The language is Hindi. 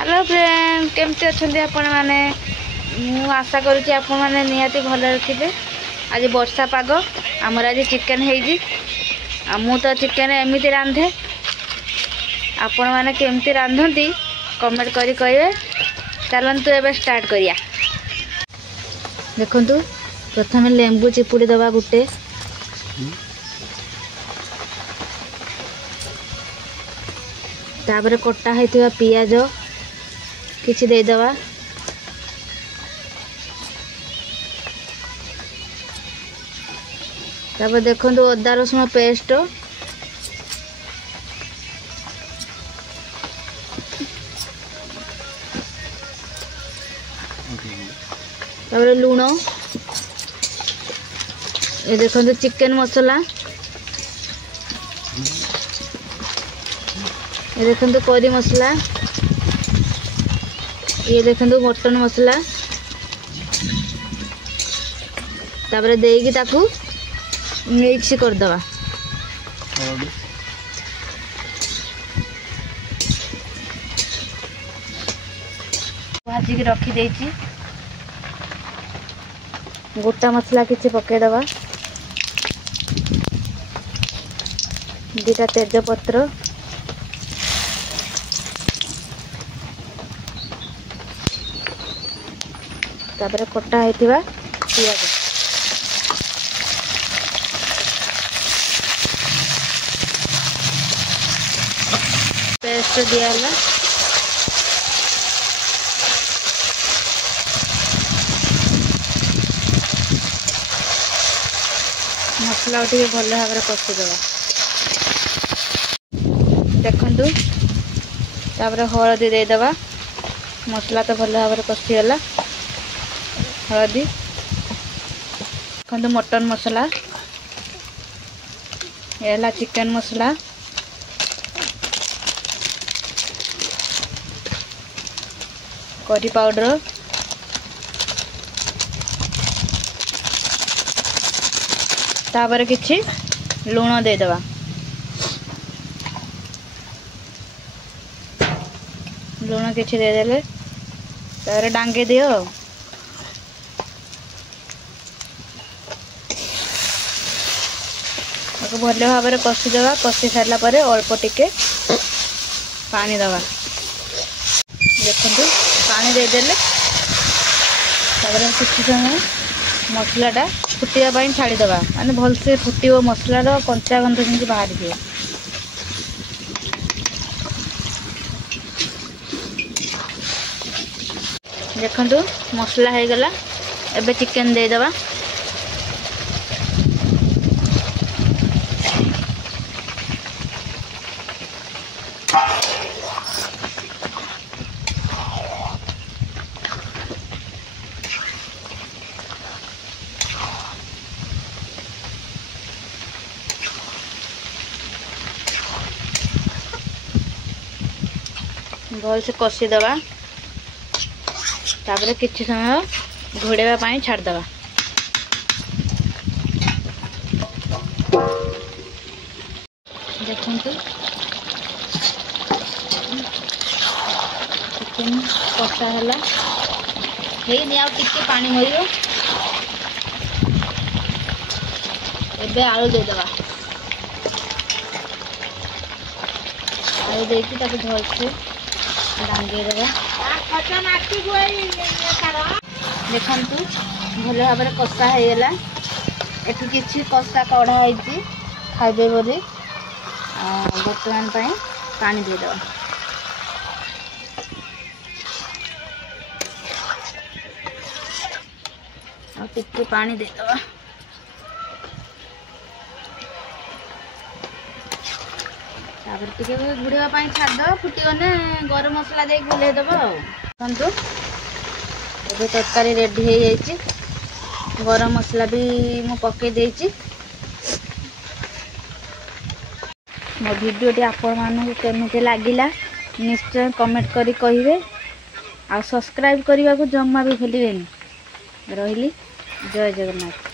हेलो फ्रेंड केमती अच्छा आपण मैंने आशा करुँच आपण मैंने निहाती भल थे। आज वर्षा पाग आमर आज चिकेन हो तो चिकेन एमती रांधे आपण मैंने केमती रांधती कमेंट करी कहे। चलतु एवं स्टार्ट करिया। देखु प्रथम लेंबू चिपुड़ी दबा गुटे तापर कटा होता पियाज किछि दे दवा तापर देखो अदा रसुण पेस्ट तापर लूण ये देखो चिकेन मसला ये देखो करी मसला ये देखो मटन मसला तापर देगी ताकू मिक्स करदवा। भाजिक रखी देछि गोटा मसला किसी पकेदवा दुटा तेज पत्र तापर कटा होता पियाज पेस्ट दियाला मसला टे भल भाव में कषिदेवा। देखु तापर हलदी देदेवा मसला तो भल भाव में कषिगला हलदी देखो मटन मसला ये चिकेन मसला करी पाउडर तापर किछि लूण देदेवा लूण किछि देदेले तापर डांगे दियो भल भाव में कषिदेवा कषि सारा पर अल्प टिके पानी दवा देखु पानी देदेले किसी समय मसलाटा फुटापी छाड़ीदवा माने भलसे फुटो मसलार कंचा गंध जमी बाहर दिए। देखु मसला हो गला एबे चिकेन देदेवा भल से कषिदेवा तापर किछि समय घोड़ेवा पानी छाड़देवा। देखु चिकेन कषा है आउ टिके पानी मरियो एबे आलू देदेवा आलू देकी ताके भल से डांगे देवा देखु भल भाव में कषा होगला एठू किसी कषा कढ़ाई खाइबे बोली बर्तमान पानी देदेवा टिके पानी देदेवा घुड़ापी छाड़ फुटीगने गरम मसला दे गुलेदब। देखु ये तरकारी रेडी हो जाइए गरम मसला भी मु पके देछि। मो भिडियोटी आपण मानू केमिति लागिला निश्चय कमेंट करी कहिबे आ सब्सक्राइब करने को जम्मा भी भूलिबेनी। रहिली जय जगन्नाथ।